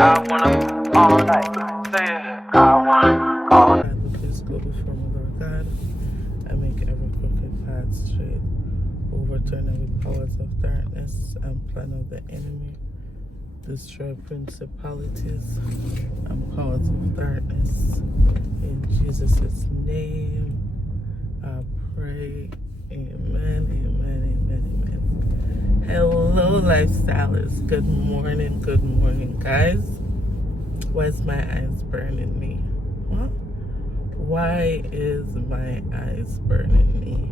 I wanna all night. Say it. I wanna all night. Please go before me, Lord God, and make every crooked path straight. Overturn every powers of darkness and plan of the enemy. Destroy principalities and powers of darkness. In Jesus' name, I pray. Amen, amen, amen, amen. Hello, lifestylers. Good morning, guys. Why's my eyes burning me? What? Why is my eyes burning me?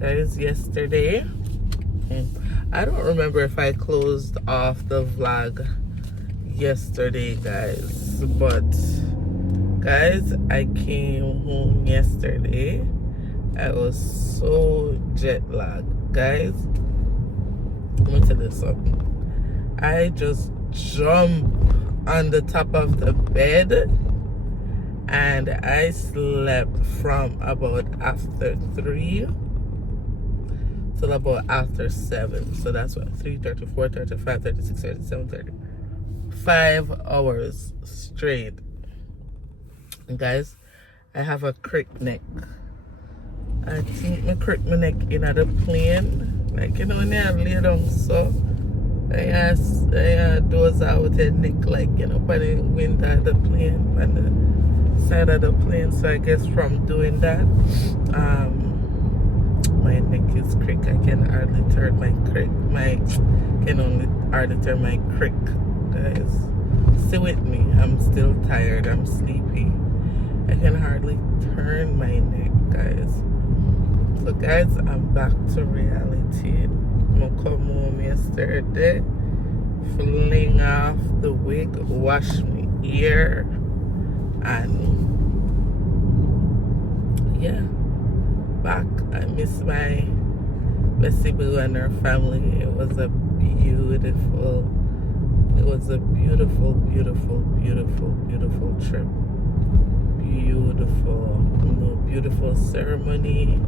Guys, yesterday, I don't remember if I closed off the vlog yesterday, guys, but guys, I came home yesterday. I was so jet lagged, guys. Let me tell you something. I just jumped on the top of the bed and I slept from about after 3 till about after 7. So that's what, 3:30, 4:30, 5:30, 6:30, 7:30. 5 hours straight. And guys, I have a crick neck. I think I crick my neck in the plane. Like, you know, when I lay down, so I doze out with a neck, like, you know, by the window of the plane, on the side of the plane. So I guess from doing that, my neck is crick. I can hardly turn my crick. Can only hardly turn my crick, guys. Stay with me. I'm still tired. I'm sleepy. I can hardly turn my neck, guys. So guys, I'm back to reality. I come home yesterday, fling off the wig, wash my ear, and yeah, back. I miss my Bessie Boo and her family. It was a beautiful trip. Beautiful ceremony.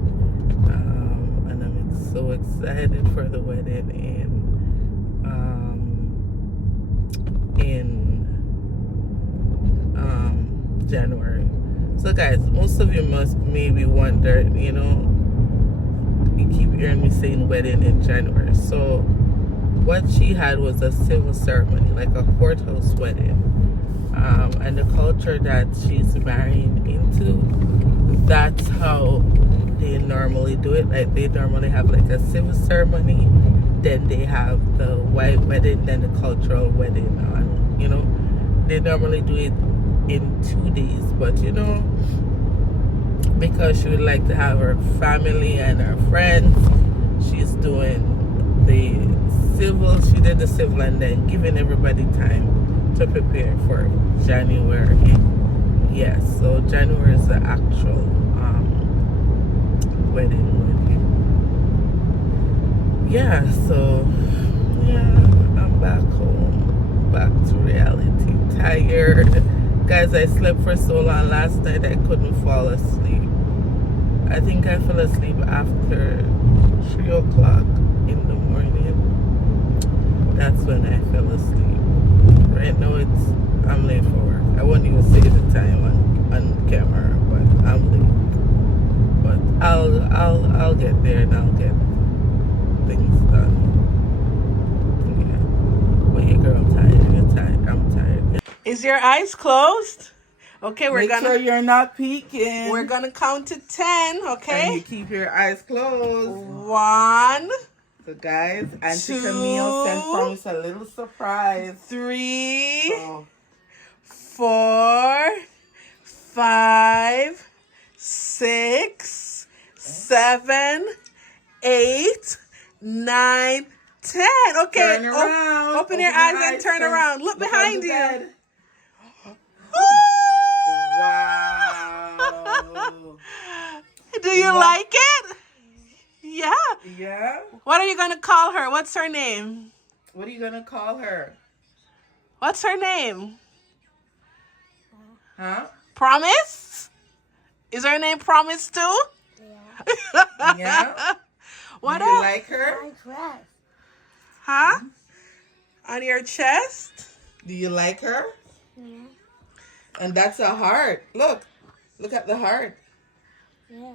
And I'm so excited for the wedding in January. So guys, most of you must maybe wonder, you know, you keep hearing me saying wedding in January. So what she had was a civil ceremony, like a courthouse wedding. And the culture that she's marrying into, that's how they normally do it. Like, they normally have like a civil ceremony, then they have the white wedding, then the cultural wedding. And, you know, they normally do it in 2 days, but you know, because she would like to have her family and her friends, she's doing the civil. She did the civil and then giving everybody time to prepare for January. Yes, so January is the actual wedding. Yeah, so yeah, I'm back home, back to reality. Tired, guys. I slept for so long last night I couldn't fall asleep. I think I fell asleep after 3 o'clock in the morning. That's when I fell asleep. Right now I'm late for work. I won't even say the time on camera, but I'm late. But I'll get there and I'll get things done. Yeah. But yeah, girl, I'm tired. You're tired. I'm tired. Is your eyes closed? Okay, Make sure you're not peeking. We're gonna count to 10. Okay. And you keep your eyes closed. 1. So guys, Auntie 2, Camille sent promise a little surprise. 3, So, 4, 5, 6, 7, 8, 9, 10. Okay. turn around. Open your eyes and turn around. Look behind you. Bed. Wow. Do you like it? Yeah. Yeah? What are you gonna call her? What's her name? What are you gonna call her? What's her name? Huh? Promise? Is her name Promise too? Yeah. Yeah? What Do you else? like her? Huh? On your chest? Do you like her? Yeah. And that's a heart. Look at the heart. Yeah.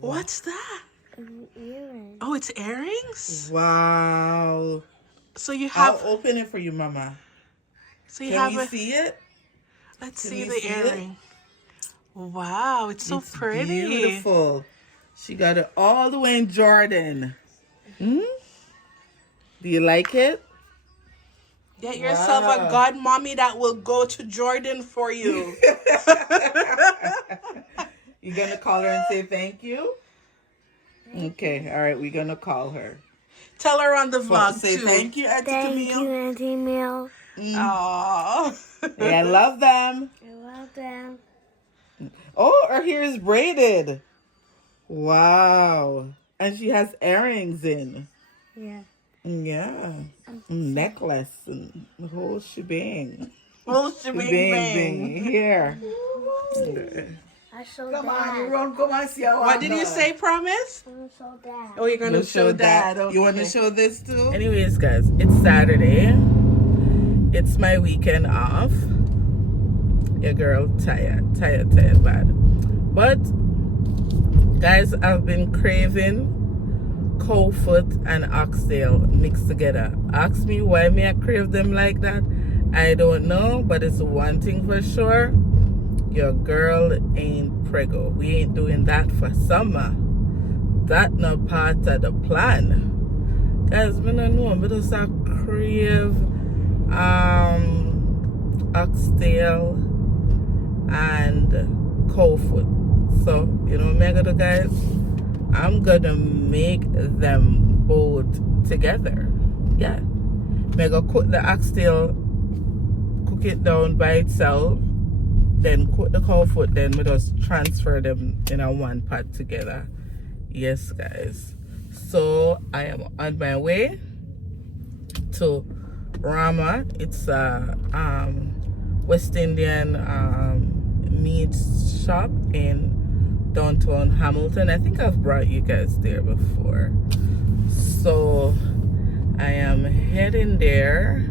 What's that? Earring. Oh, it's earrings? Wow. So you I'll have, open it for you, Mama. so you Can have we a, see it? let's Can see we the see it? earring. Wow, it's so pretty. Beautiful. She got it all the way in Jordan. Hmm? Do you like it? Get yourself a Wow. godmommy that will go to Jordan for you. You gonna call her and say thank you? Okay, all right, we're gonna call her. Tell her on the vlog Say too. thank you, Auntie Thank Camille. you, Auntie Mill. Aww. Hey, I love them. I love them. Oh, her hair is braided. Wow. And she has earrings in. Yeah. Yeah. Necklace and the whole shebang. Well, bang, bang. Here. I show Come on, you Dad. run, come and see our What did you say, Promise? I show Dad. Oh, you're going to show Dad. Okay. You want to show this too? Anyways, guys, it's Saturday. It's my weekend off. Your girl tired bad. But, guys, I've been craving cow foot and oxtail mixed together. Ask me why me I crave them like that. I don't know, but it's one thing for sure. Your girl ain't preggo. We ain't doing that for summer. That not part of the plan. Guys, I don't know. I just crave oxtail and cow foot. So, you know what I'm gonna do, guys? I'm gonna make them both together. Yeah. I'm gonna cook the oxtail, cook it down by itself, then cook the cow foot, then we just transfer them in a one pot together. Yes, guys. So I am on my way to Rama. It's a West Indian meat shop in downtown Hamilton. I think I've brought you guys there before. So I am heading there,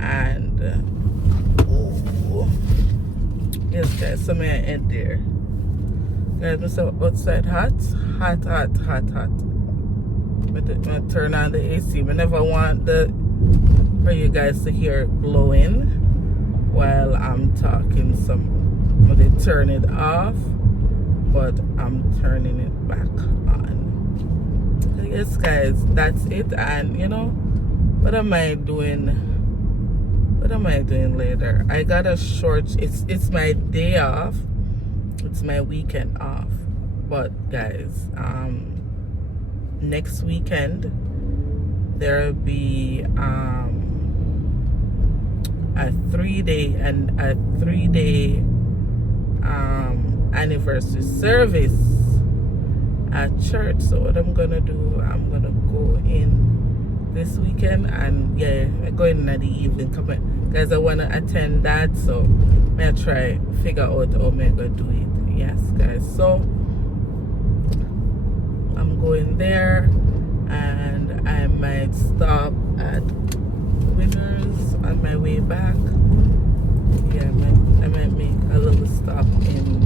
and yes, guys, so may I head there. Guys, I'm outside hot. I'm gonna turn on the AC. I never want for you guys to hear it blowing while I'm talking. I'm gonna turn it off, but I'm turning it back on. So yes, guys, that's it. And you know, what am I doing later? I got a short, it's my day off. It's my weekend off. But guys, next weekend there'll be a 3-day anniversary service at church. So what I'm gonna do, I'm gonna go in this weekend, and yeah, I'm going in the evening. Come on, guys, I wanna attend that, so may I try figure out how I'm gonna do it. Yes, guys, so I'm going there, and I might stop at Winners on my way back. Yeah, I might make a little stop in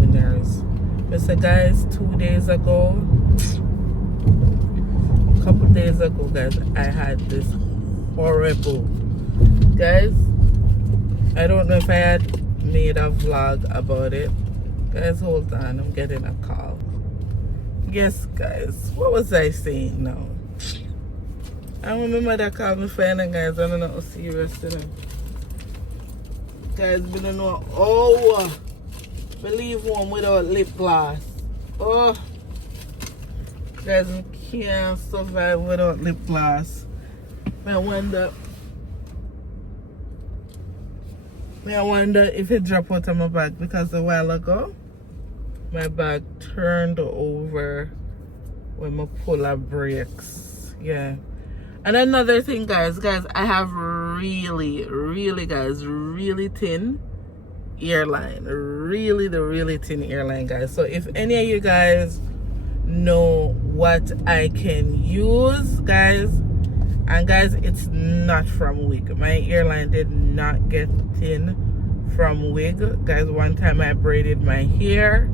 Winners. But so guys, 2 days ago, a couple days ago, guys, I had this horrible, guys, I don't know if I had made a vlog about it. Guys, hold on, I'm getting a call. Yes, guys, what was I saying now? I remember that call me friend, and guys, I don't know how serious, you know. Guys, we don't know. Oh, believe one without lip gloss. Oh, guys, I can't survive without lip gloss. I wonder if it dropped out of my bag, because a while ago my bag turned over when I pull a brakes. Yeah. And another thing, guys, I have really thin airline. Really thin airline, guys. So if any of you guys know what I can use, guys, And guys, it's not from wig. My hairline did not get thin from wig. Guys, one time I braided my hair,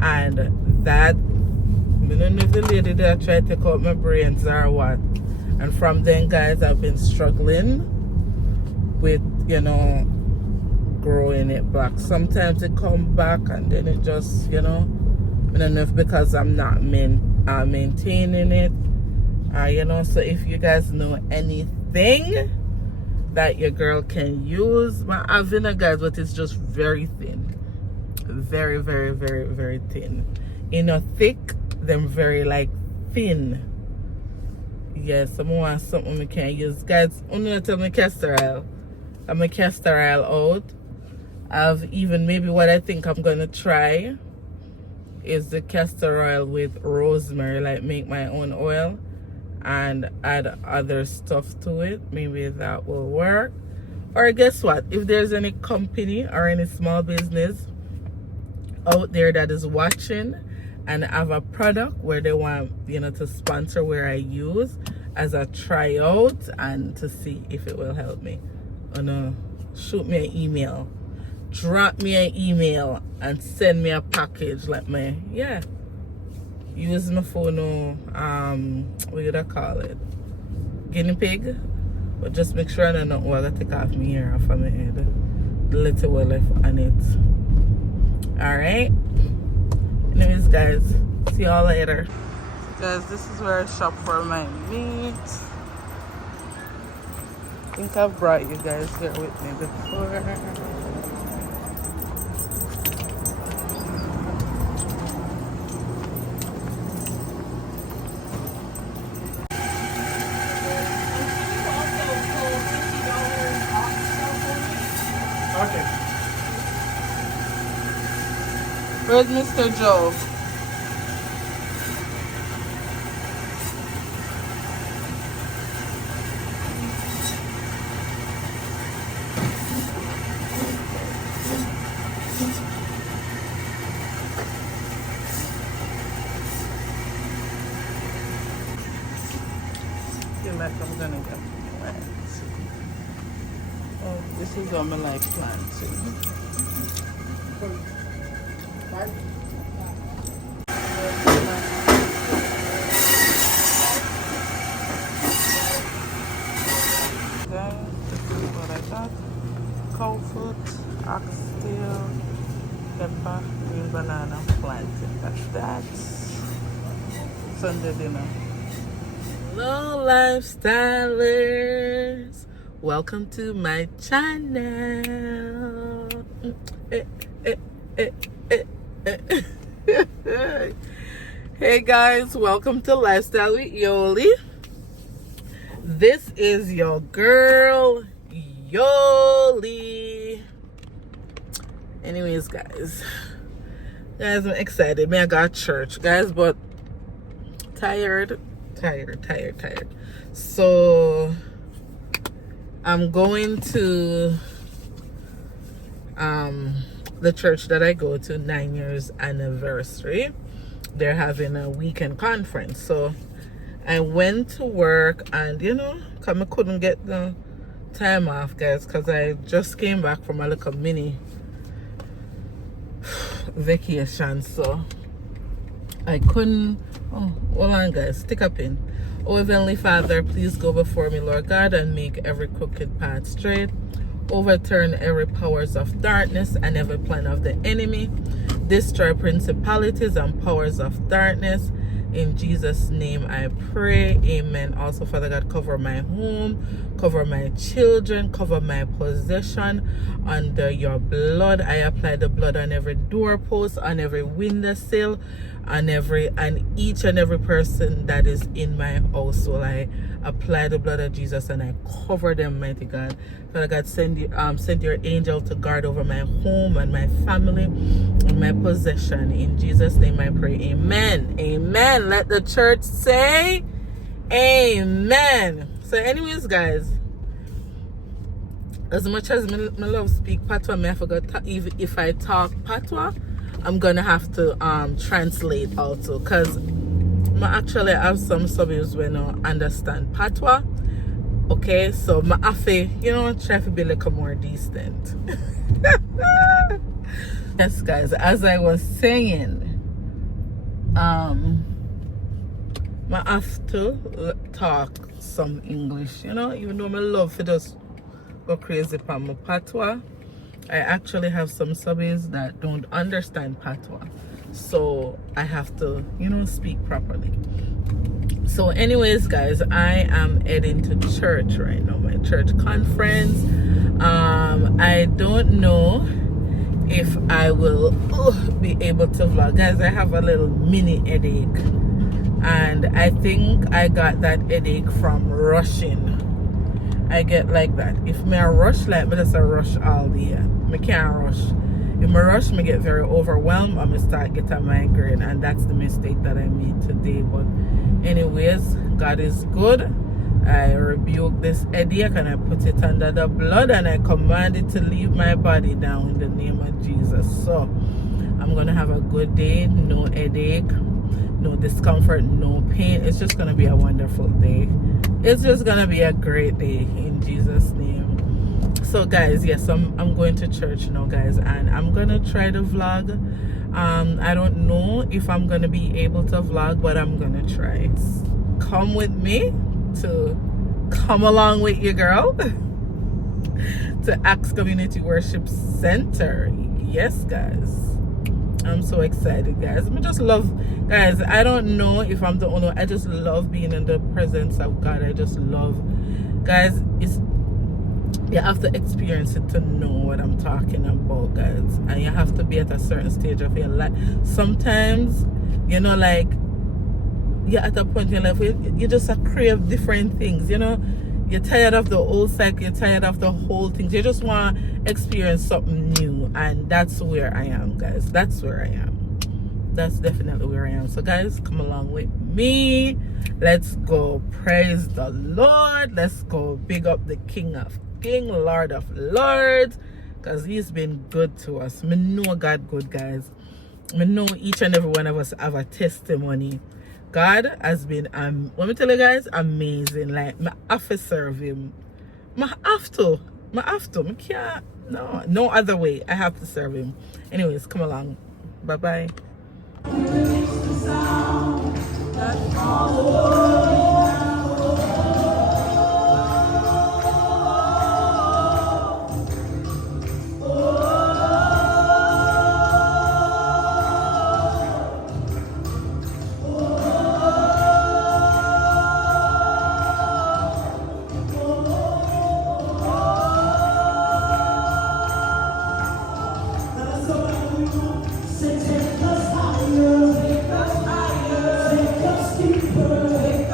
and that, I don't know if the lady that tried to take out my brains or what. And from then, guys, I've been struggling with, you know, growing it back. Sometimes it comes back and then it just, you know, I don't know if because I'm not maintaining it. You know, so if you guys know anything that your girl can use, my vinegar, guys, but it's just very thin. Very, very, very, very thin. You know, thick, then very like thin. Yes, I want something we can use. Guys, I'm gonna tell me castor oil. I'm a castor oil out. I've even maybe what I think I'm gonna try is the castor oil with rosemary, like make my own oil and add other stuff to it. Maybe that will work. Or guess what? If there's any company or any small business out there that is watching and have a product where they want, you know, to sponsor where I use as a tryout and to see if it will help me. Oh no, shoot me an email. Drop me an email and send me a package like my, yeah. Use my phone, what do I call it? Guinea pig. But just make sure I don't know what I take off my hair off of my head. The little one left on it. Alright. Anyways, guys, see y'all later. Guys, this is where I shop for my meat. I think I've brought you guys here with me before. Okay. Where's Mr. Joe? I feel like I'm gonna get plants. Oh, this is what I like planting. This is what I got. Cow foot, oxtail, pepper, green banana, plantain. That's that. Sunday dinner. Hello, lifestylers. Welcome to my channel. Hey guys, welcome to Lifestyle with Yoli. This is your girl Yoli. Anyways, guys, I'm excited. Man, I got church, guys, but tired. So I'm going to the church that I go to, 9 years anniversary. They're having a weekend conference, so I went to work, and you know, I couldn't get the time off, guys, because I just came back from a little mini vacation, so I couldn't. Oh, hold on, guys, stick a pin. Oh, Heavenly Father, please go before me, Lord God, and make every crooked path straight. Overturn every powers of darkness and every plan of the enemy. Destroy principalities and powers of darkness. In Jesus' name I pray. Amen. Also, Father God, cover my home, cover my children, cover my possession under your blood. I apply the blood on every doorpost, on every windowsill, on each and every person that is in my household. I apply the blood of Jesus and I cover them, mighty God. Father God, send your angel to guard over my home and my family and my possession. In Jesus' name I pray. Amen. Amen. Let the church say amen. So anyways, guys, as much as I love speak patois, I forgot if I talk patois, I'm gonna have to translate also, because I actually have some subbies when I understand patois, Okay, so my afe, try to be a little more decent. Yes, guys, as I was saying, I have to talk some English, even though I love to just go crazy for my patois. I actually have some subbies that don't understand patois, so I have to, speak properly. So anyways, guys, I am heading to church right now, my church conference. I don't know if I will be able to vlog. Guys, I have a little mini headache, and I think I got that headache from rushing. I get like that. If me a rush, like me just a rush all day. Me can't rush. If I rush, me get very overwhelmed and me start get a migraine, and that's the mistake that I made today. But anyways, God is good. I rebuke this headache and I put it under the blood, and I command it to leave my body now in the name of Jesus. So I'm gonna have a good day. No headache, no discomfort, no pain. It's just gonna be a wonderful day. It's just gonna be a great day in Jesus' name. So guys, yes, I'm going to church now, guys, and I'm gonna try to vlog. I don't know if I'm gonna be able to vlog, but I'm gonna try. Come with me to come along with your girl to Acts Community Worship Center. Yes, guys, I'm so excited, guys. I just love, guys, I don't know if I'm the only one. I just love being in the presence of God. I just love, guys, you have to experience it to know what I'm talking about, guys. And you have to be at a certain stage of your life. Sometimes, like, you're at a point in your life where you just crave different things, You're tired of the old cycle, you're tired of the whole thing. You just want to experience something new. And that's where I am, guys. That's where I am. That's definitely where I am. So, guys, come along with me. Let's go praise the Lord. Let's go big up the King of Kings, Lord of Lords, because he's been good to us. I know God good, guys. I know each and every one of us have a testimony. God has been, let me tell you guys, amazing. Like, I have to serve him. I have to. I can't, no other way. I have to serve him. Anyways, come along. Bye-bye. Take us higher, take us deeper.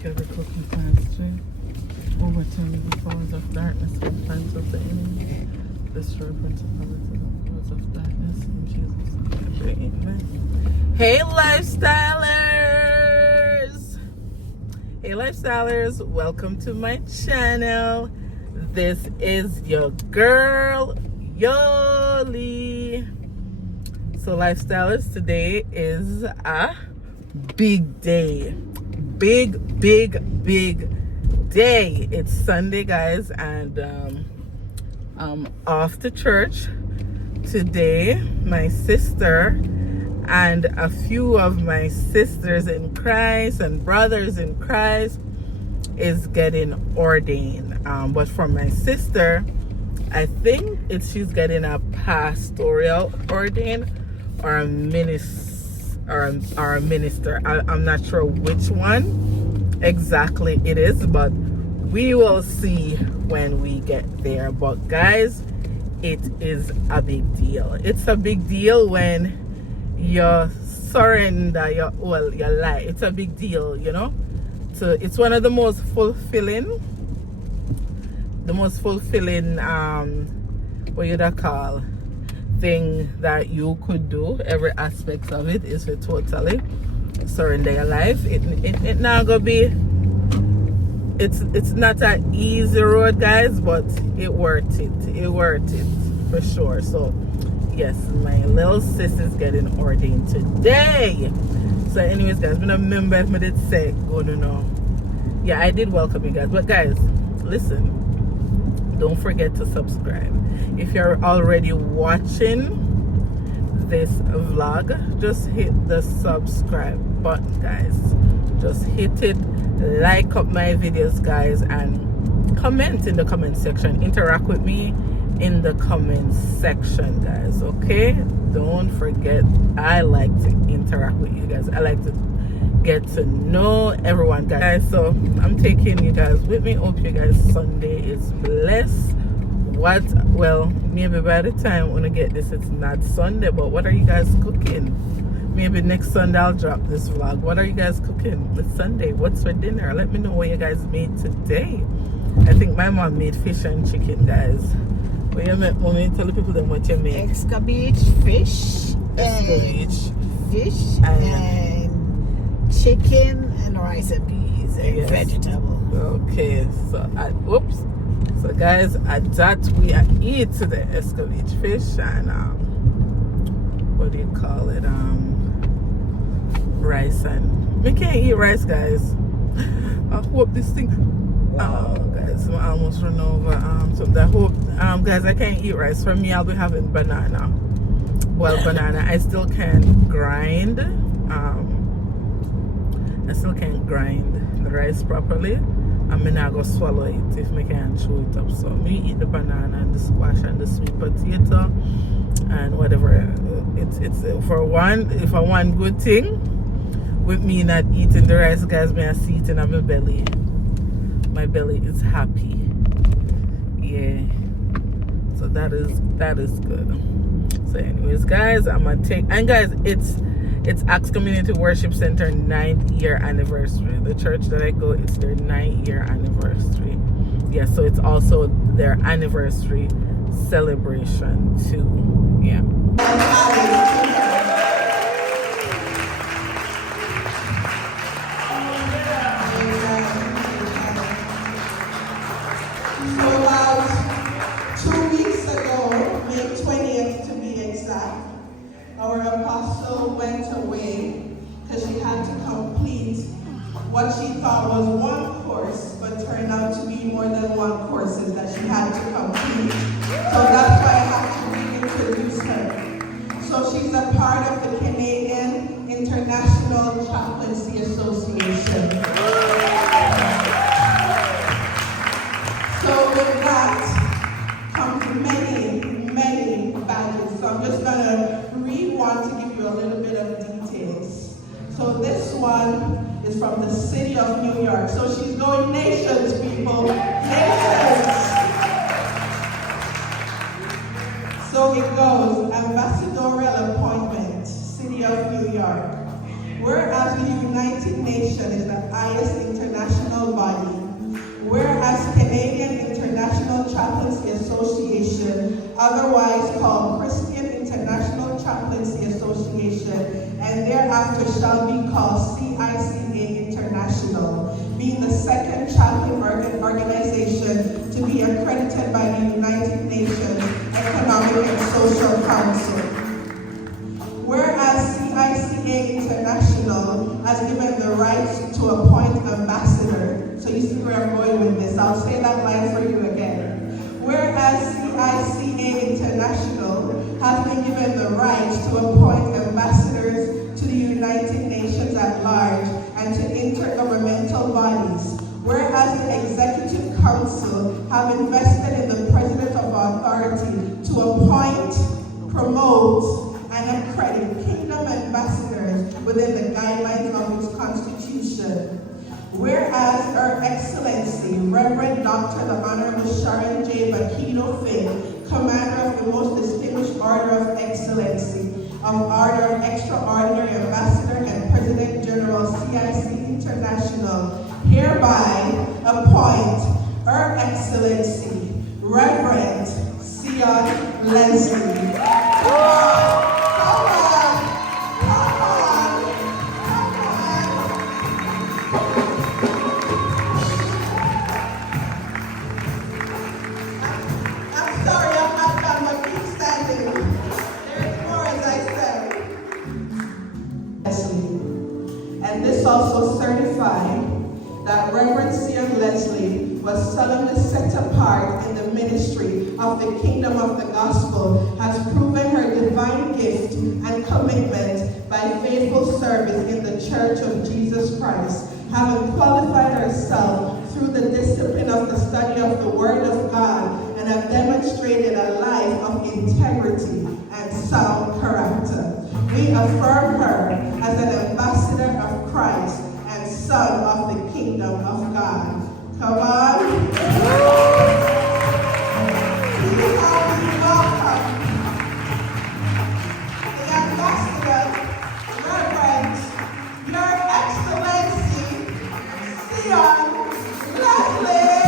make every crooked path straight, overturn the powers of darkness and plans of the enemy, destroy principalities and powers of darkness in Jesus' name. Amen. Hey lifestylers! Hey lifestylers, welcome to my channel. This is your girl, Yoli. So lifestylers, today is a big day. Big day. It's Sunday, guys, and I'm off to church today. My sister and a few of my sisters in Christ and brothers in Christ is getting ordained. But for my sister, I think she's getting a pastoral ordained or a minister. I'm not sure which one exactly it is, but we will see when we get there. But guys, it is a big deal. It's a big deal when you surrender your life. It's a big deal, you know. So it's one of the most fulfilling what you'd call thing that you could do. Every aspect of it is to totally surrender your life. It not gonna be, it's not an easy road, guys, but it worth it for sure. So yes, my little sis is getting ordained today. So anyways, guys, I'm a member if I did say go to know. Yeah, I did welcome you guys. But guys, listen, don't forget to subscribe. If you're already watching this vlog, just hit the subscribe button, guys. Just hit it, like up my videos, guys, and comment in the comment section. Interact with me in the comment section, guys. Okay, don't forget, I like to interact with you guys. I like to get to know everyone, guys. So I'm taking you guys with me. Hope you guys Sunday is blessed. Well, maybe by the time when I get this, it's not Sunday, but what are you guys cooking? Maybe next Sunday I'll drop this vlog. What are you guys cooking? It's Sunday. What's for dinner? Let me know what you guys made today. I think my mom made fish and chicken, guys. What you make, mommy? Tell the people then what you made. Escabeche fish, and chicken and rice and peas and vegetable. Okay, so so guys, at that we are eat the escabeche fish and what do you call it? Rice, and we can't eat rice, guys. I hope this thing. Oh, guys, I almost run over. So I hope, guys, I can't eat rice. For me, I'll be having banana. Well, banana. I still can't grind. I still can't grind the rice properly. I'm not gonna swallow it if I can't chew it up. So me eat the banana and the squash and the sweet potato and whatever. It's for one. If I want good thing with me not eating the rice, guys, me I see it in my belly. My belly is happy. Yeah. So that is good. So anyways, guys, I'm gonna take, and guys, it's Acts Community Worship Center 9th year anniversary. The church that I go, it's their 9th year anniversary. Yeah, so it's also their anniversary celebration too. Yeah. So about 2 weeks ago, May 20th to be exact, our apostle went away because she had to complete what she thought was one course, but turned out to be more than one courses that she had to complete. So that's why I have to reintroduce her. So she's a part of the Canadian International Chaplaincy Association. So with that comes many badges. So I'm just gonna read one to give you a little bit of details. So this one is from the city of New York. So she's going nations, people, nations. So it goes, ambassadorial appointment, city of New York. Whereas the United Nations is the highest international body, whereas Canadian International Chaplaincy Association, otherwise called Christian International Chaplaincy Association, and thereafter shall be called CICA International, being the second chaplain organization to be accredited by the United Nations Economic and Social Council. Whereas CICA International has given the right to appoint ambassador. So you see where I'm going with this. I'll say that line for you again. Whereas CICA International has been given the right to appoint ambassadors to the United Nations at large and to intergovernmental bodies. Whereas the Executive Council have invested in the President of Authority to appoint, promote, and accredit kingdom ambassadors within the guidelines of its constitution. Whereas Her Excellency, Reverend Dr. the Honorable Sharon J. Bakito Finn, Commander of the Most Distinguished Order of Excellency, of Order of Extraordinary Ambassador and President General CIC International, hereby appoint Her Excellency, Reverend Sion Leslie. And this also certified that Reverend Sion Leslie was solemnly set apart in the ministry of the kingdom of the gospel, has proven her divine gift and commitment by faithful service in the Church of Jesus Christ, having qualified herself through the discipline of the study of the Word of God, and have demonstrated a life of integrity and sound character. We affirm her as an ambassador of Christ and son of the kingdom of God. Come on. Please help me welcome the ambassador, Reverend Your Excellency, Sion Leslie.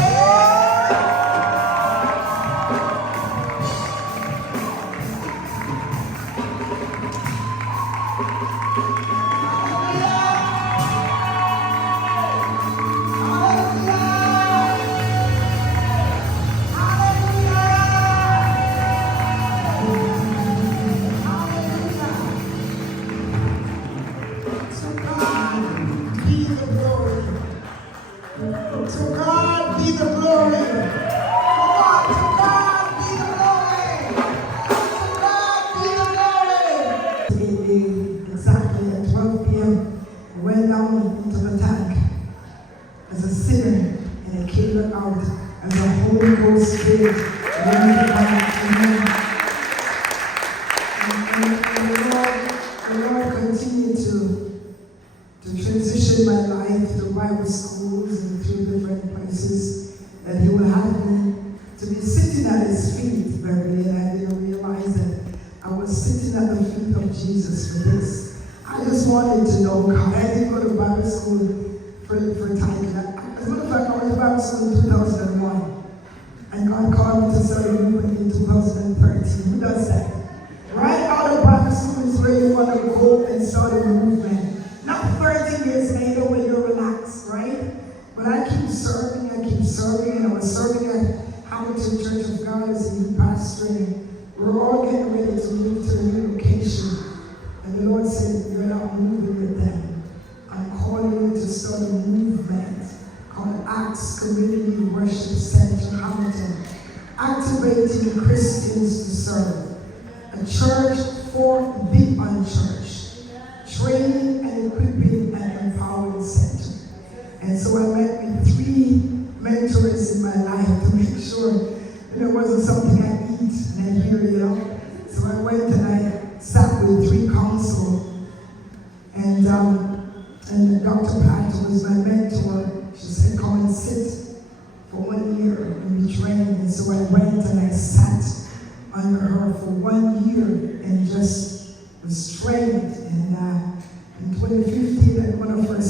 In 2015, at one of her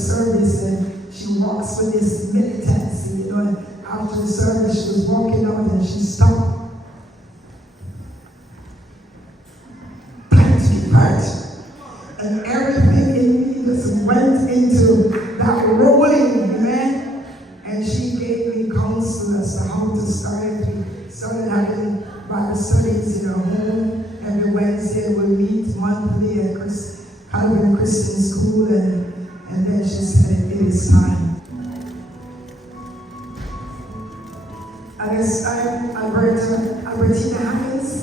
service, and she walks with this militancy, you know, and after the service she was walking out and she stopped. Plenty part. And everything in me just went into that rolling, amen. And she gave me counsel as to how to start it. We started having Bible studies in her home. Every Wednesday we meet monthly at Calvin Christian School, and then she said it is time. At this time, Albertina Hammonds.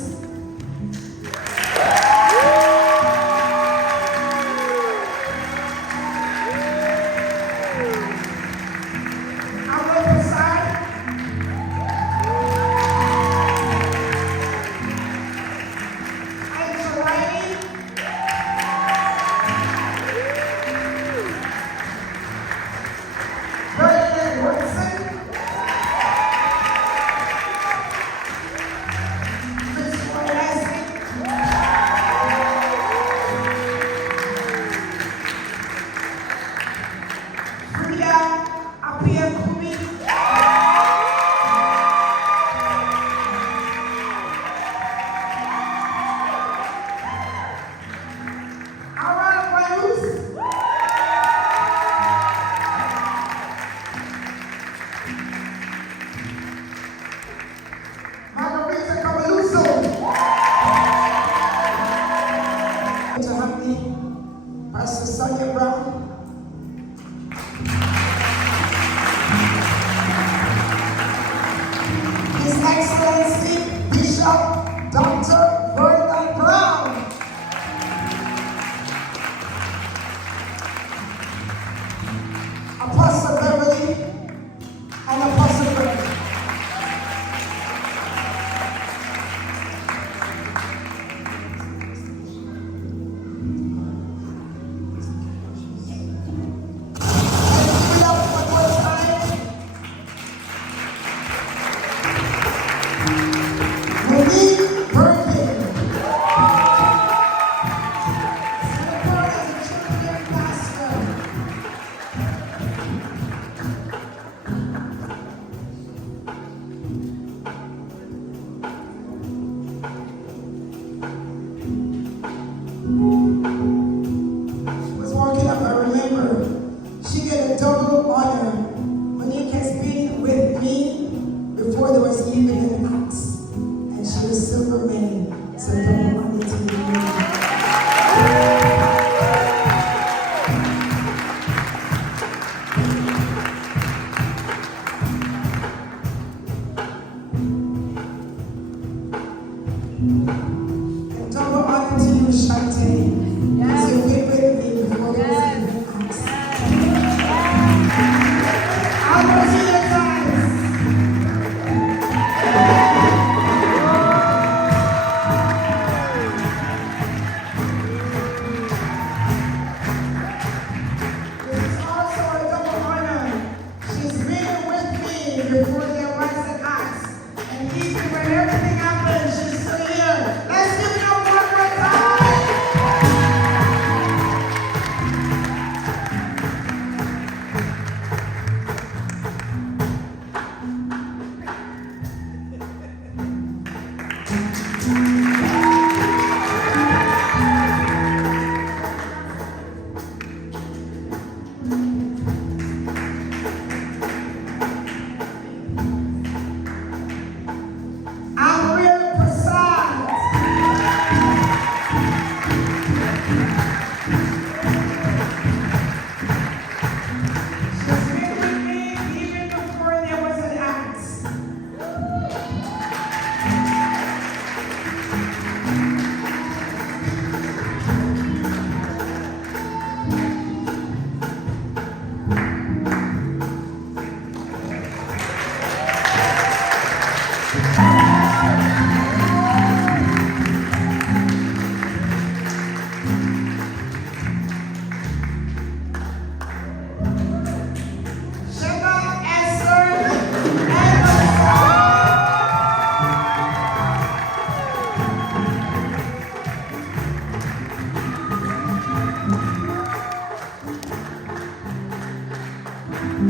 Guys,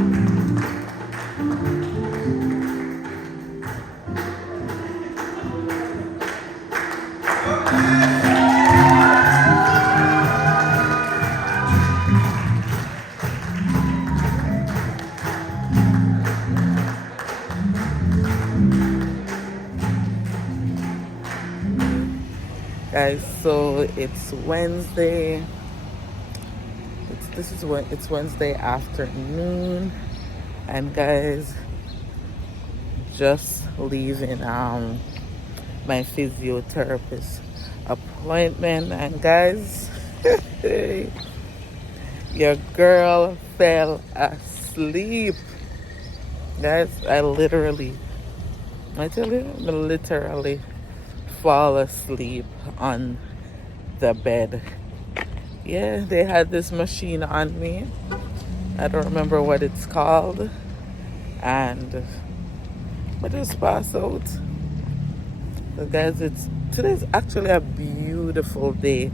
so it's Wednesday. It's Wednesday afternoon, and guys, just leaving my physiotherapist appointment, and guys, your girl fell asleep. Guys, I literally fall asleep on the bed. Yeah, they had this machine on me. I don't remember what it's called. And I just passed out. So guys, today's actually a beautiful day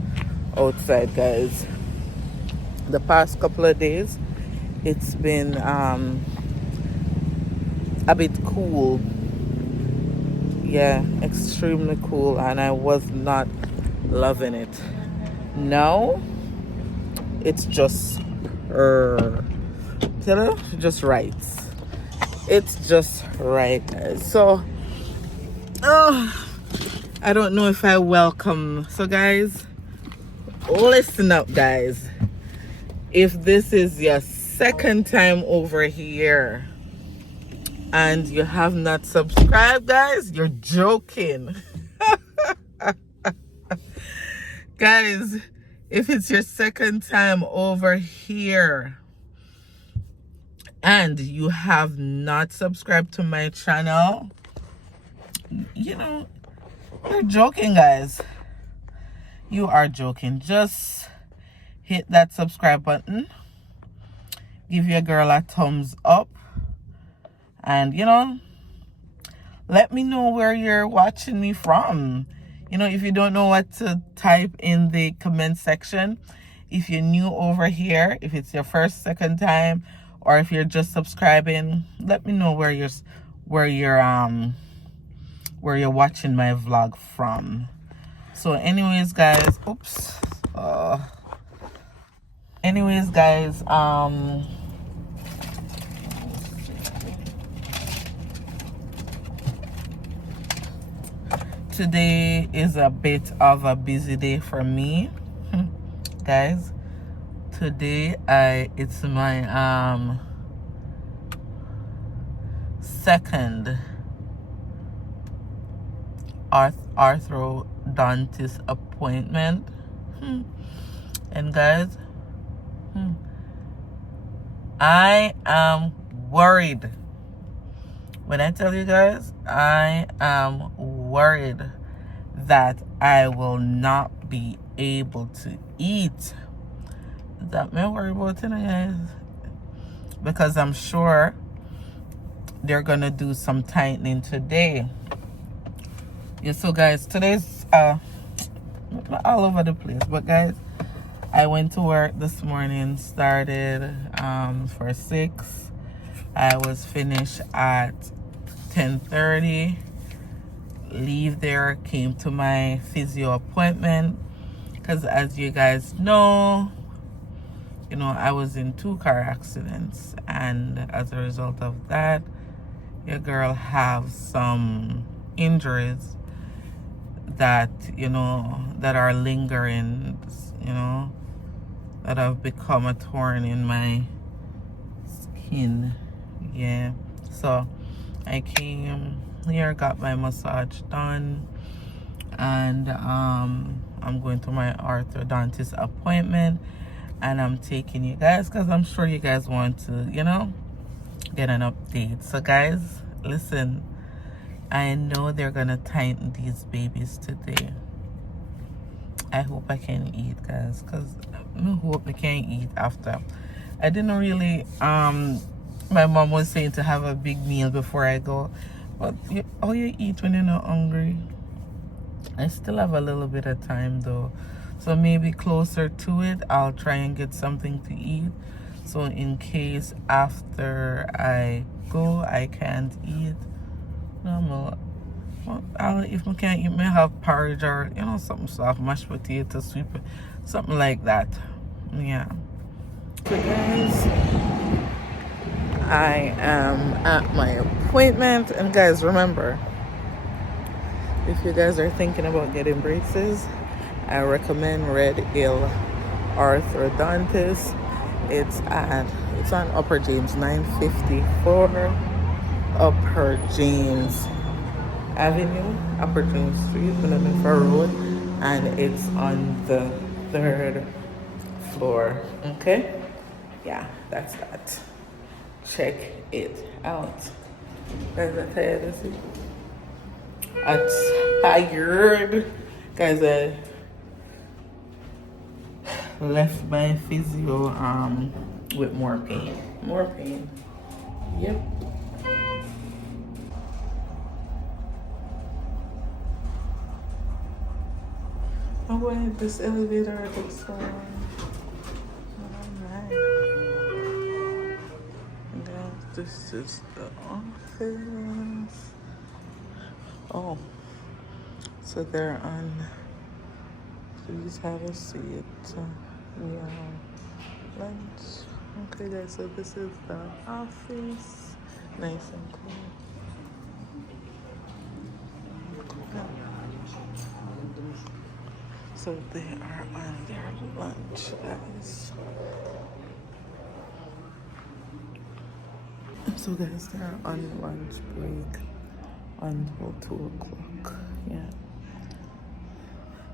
outside, guys. The past couple of days, it's been a bit cool. Yeah, extremely cool, and I was not loving it. Now it's just just right. It's just right. So I don't know if I welcome. So guys, listen up, guys. If this is your second time over here and you have not subscribed, guys, you're joking. Guys, if it's your second time over here and you have not subscribed to my channel, you're joking, guys. You are joking. Just hit that subscribe button, give your girl a thumbs up, and let me know where you're watching me from. If you don't know what to type in the comment section, if you're new over here, if it's your first, second time, or if you're just subscribing, let me know where you're watching my vlog from. So anyways, guys, today is a bit of a busy day for me. Guys, today it's my second orthodontist appointment. And guys, I am worried. When I tell you guys, I am worried that I will not be able to eat. That may worry about it, guys, because I'm sure they're gonna do some tightening today. Yeah, so guys, today's all over the place, but guys, I went to work this morning, started for 6. I was finished at 10:30. Leave there, came to my physio appointment, because as you guys know, I was in 2 car accidents, and as a result of that, your girl have some injuries that that are lingering, that have become a thorn in my skin. Yeah, so I came here, got my massage done, and I'm going to my orthodontist appointment, and I'm taking you guys because I'm sure you guys want to get an update. So guys, listen, I know they're gonna tighten these babies today. I hope I can eat, guys, because I hope I can eat after. I didn't really my mom was saying to have a big meal before I go, but all you eat when you're not hungry. I still have a little bit of time though, so maybe closer to it I'll try and get something to eat. So in case after I go I can't eat, no, if I can't eat, may have porridge or something soft, mashed potato, sweet, something like that. Yeah. So guys, I am at my appointment, and guys, remember, if you guys are thinking about getting braces, I recommend Red Hill Orthodontist. It's on Upper James, 954 Upper James Avenue, Upper James Street, Minnesota Road, and it's on the 3rd floor. Okay, yeah, that's that. Check it out. Guys, I'm tired. I'm tired. Guys, I left my physio with more pain. Yep. Oh wait, this elevator looks so alright. Guys, this is the office. Oh, so they're on. Please have a seat. We are lunch. Okay, guys, so this is the office. Nice and cool. So they are on their lunch, guys. So guys, they're on lunch break until 2 o'clock. Yeah.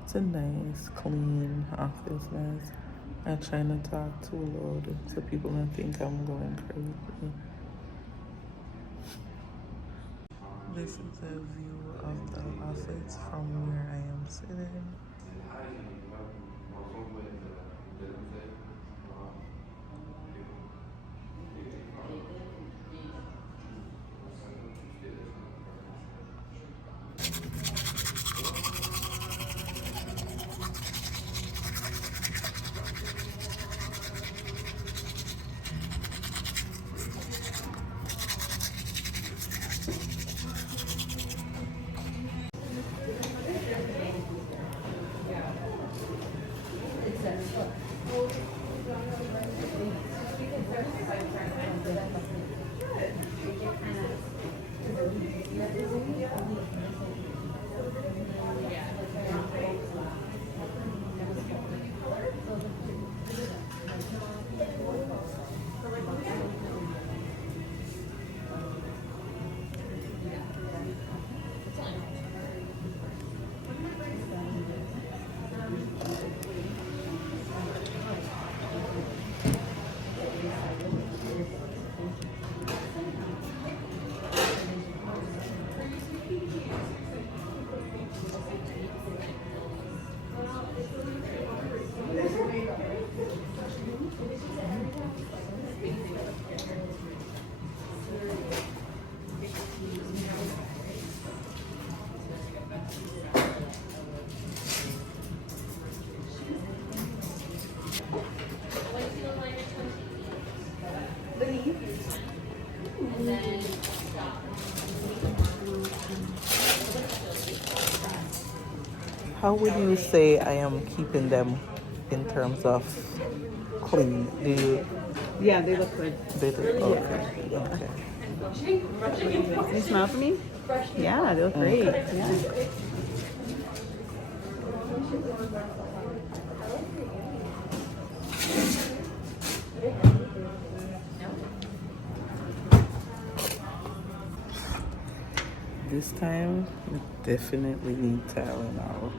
It's a nice, clean office, guys. I try not to talk too loud so people don't think I'm going crazy. This is a view of the office from where I am sitting. How would you say I am keeping them in terms of clean? Do you? Yeah, they look good. They do? Okay. Okay. Can you smell for me? Yeah, they look great. Yeah. This time, we definitely need Tylenol.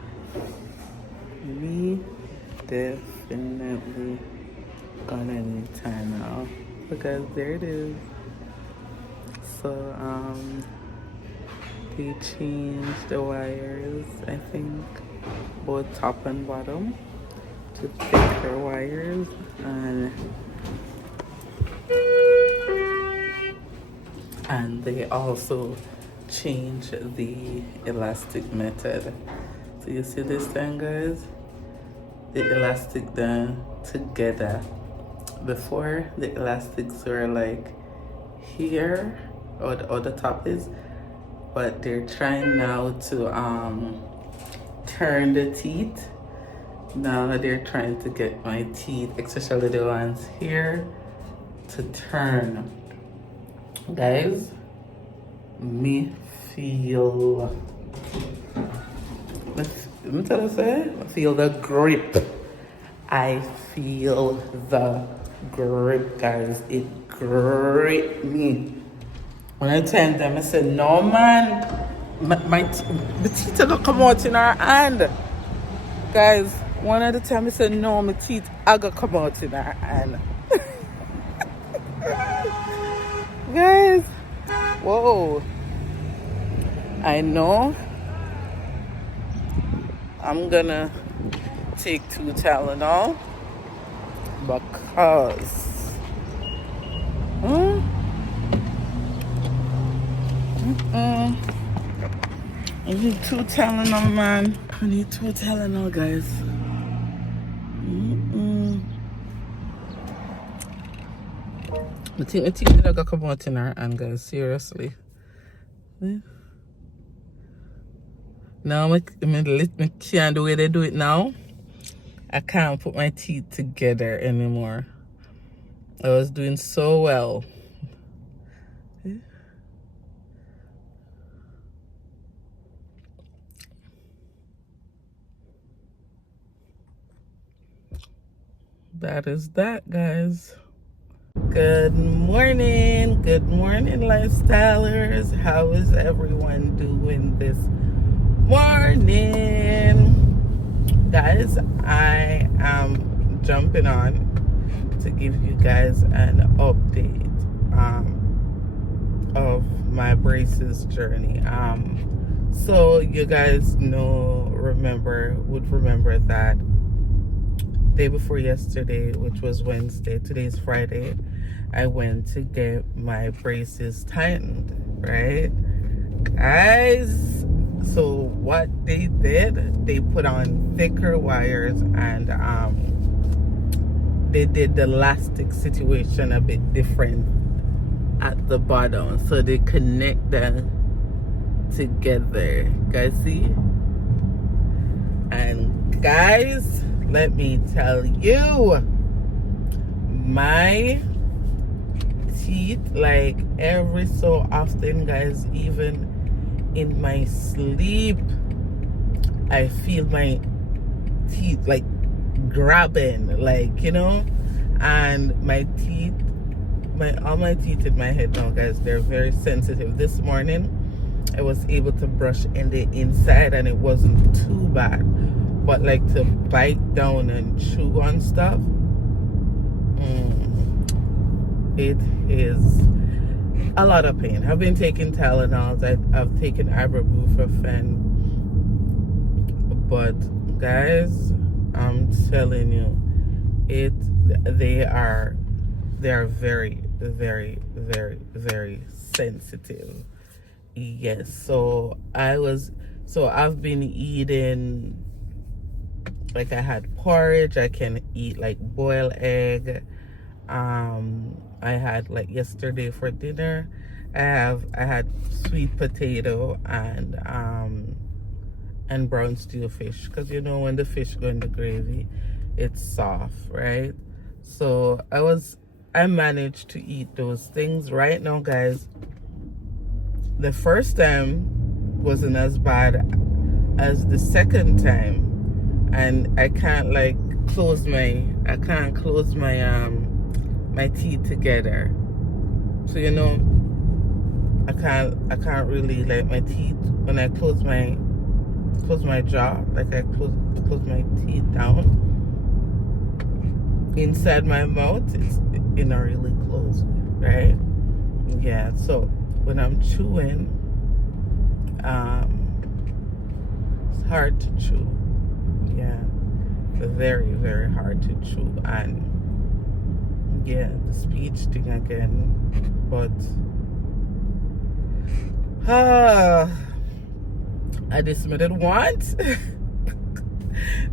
We definitely gonna need Tylenol because there it is. So, they changed the wires, I think, both top and bottom to thicker wires, and they also change the elastic method. So you see this thing, guys? The elastic done together before the elastics were like here, or the top is, but they're trying now to turn the teeth. Now they're trying to get my teeth, especially the ones here, to turn. Guys, me feel, let me tell you, I feel the grip. I feel the grip, guys. It gripped me. When I tell them, I said, no man, the teeth are gonna come out in our hand. Guys, one at a time I said, no, my teeth are gonna come out in our hand. Guys, whoa. I know I'm gonna take 2 Tylenol because I need 2 Tylenol, man. I need 2 Tylenol, guys. I think we're gonna come out in our hand, guys. Seriously. Now I can't do the way they do it now. I can't put my teeth together anymore. I was doing so well. That is that, guys. Good morning, lifestylers. How is everyone doing this morning? Guys, I am jumping on to give you guys an update of my braces journey. So you guys would remember that day before yesterday, which was Wednesday, today's Friday, I went to get my braces tightened, right? Guys, so what they did, they put on thicker wires and they did the elastic situation a bit different at the bottom, so they connect them together. Guys, see? And guys, let me tell you, my teeth, like every so often, guys, even in my sleep, I feel my teeth like grabbing, like, you know, and my teeth, all my teeth in my head now, guys, they're very sensitive. This morning, I was able to brush in the inside and it wasn't too bad. But like to bite down and chew on stuff, it is a lot of pain. I've been taking Tylenols. I've taken ibuprofen. But guys, I'm telling you, they are very, very, very, very sensitive. Yes. So I've been eating. Like I had porridge, I can eat like boiled egg. I had like yesterday for dinner, I had sweet potato and brown stew fish, because you know when the fish go in the gravy, it's soft, right? So I managed to eat those things. Right now, guys, the first time wasn't as bad as the second time. And I can't like close my my teeth together. So you know, I can't really, like, my teeth, when I close my jaw, like I close my teeth down inside my mouth, it's not really close, right? Yeah. So when I'm chewing, it's hard to chew. Yeah, very, very hard to chew. And yeah, the speech thing again. But I just didn't want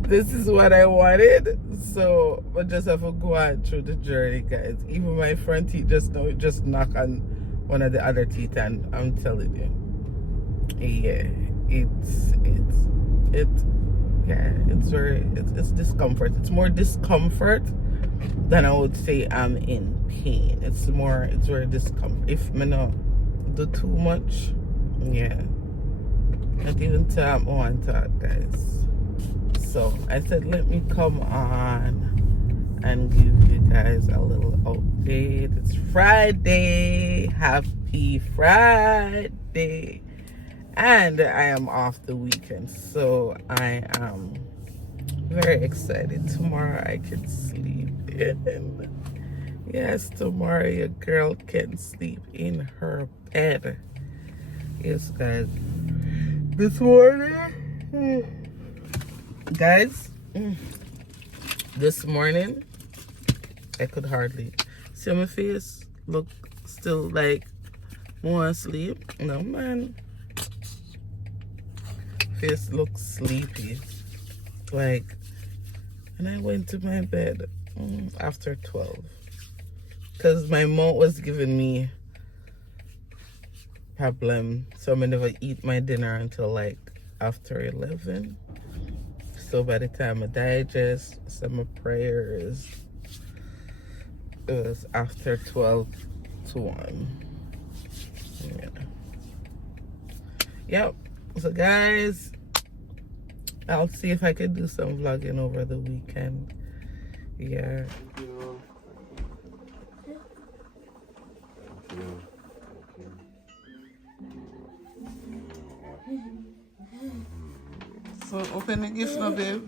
This is what I wanted. So I just have to go on through the journey, guys. Even my front teeth just knock on one of the other teeth, and I'm telling you, yeah, it's discomfort. It's more discomfort than I would say I'm in pain. It's very discomfort. If me not do too much, yeah. Not even time on talk, guys. So I said, let me come on and give you guys a little update. It's Friday. Happy Friday. And I am off the weekend, so I am very excited. Tomorrow I can sleep in. Yes, tomorrow your girl can sleep in her bed. Yes, guys. This morning, guys, this morning, I could hardly see my face. Look, still like more asleep. No, man. Face looks sleepy. Like, and I went to my bed after 12. Because my mom was giving me problem. So I never eat my dinner until like after 11. So by the time I digest some of prayers, it was after 12 to 1. Yeah. Yep. So guys, I'll see if I can do some vlogging over the weekend. Yeah. So open the gift now, babe.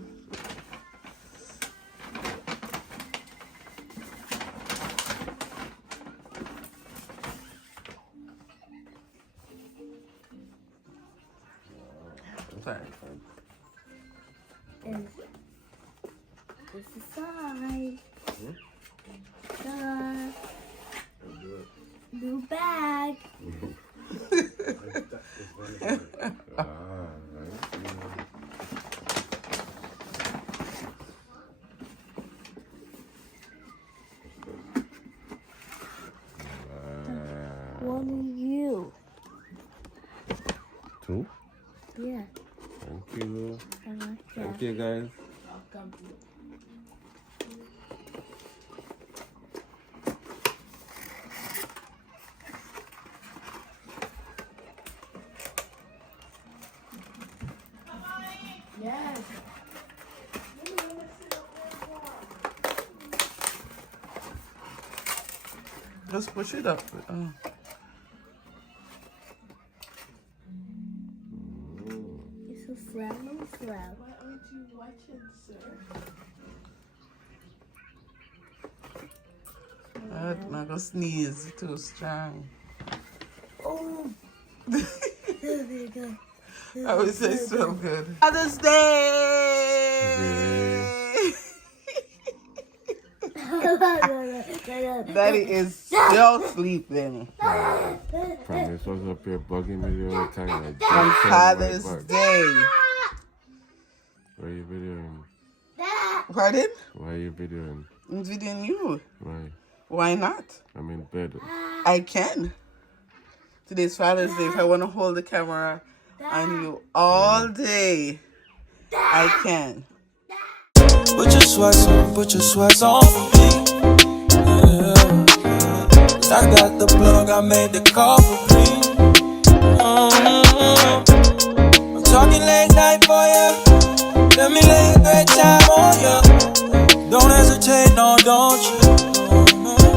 Sorry. This is side. New bag. One of you. Two? Yeah. Thank you. I like that. Thank you, guys. Yes. Just push it up. It's a flower. Why aren't you watching, sir? I'm not gonna sneeze too strong. Oh. There we go. I would say so good. Father's Day! Daddy is still sleeping. Promise was up here bugging me the other time. On Father's Day. Why are you videoing? Pardon? Why are you videoing? I'm videoing you. Why? Why not? I'm in bed. I can. Today's Father's Day. If I want to hold the camera on you all day, I can. Put your sweats on for me. Yeah. I got the plug, I made the call for me.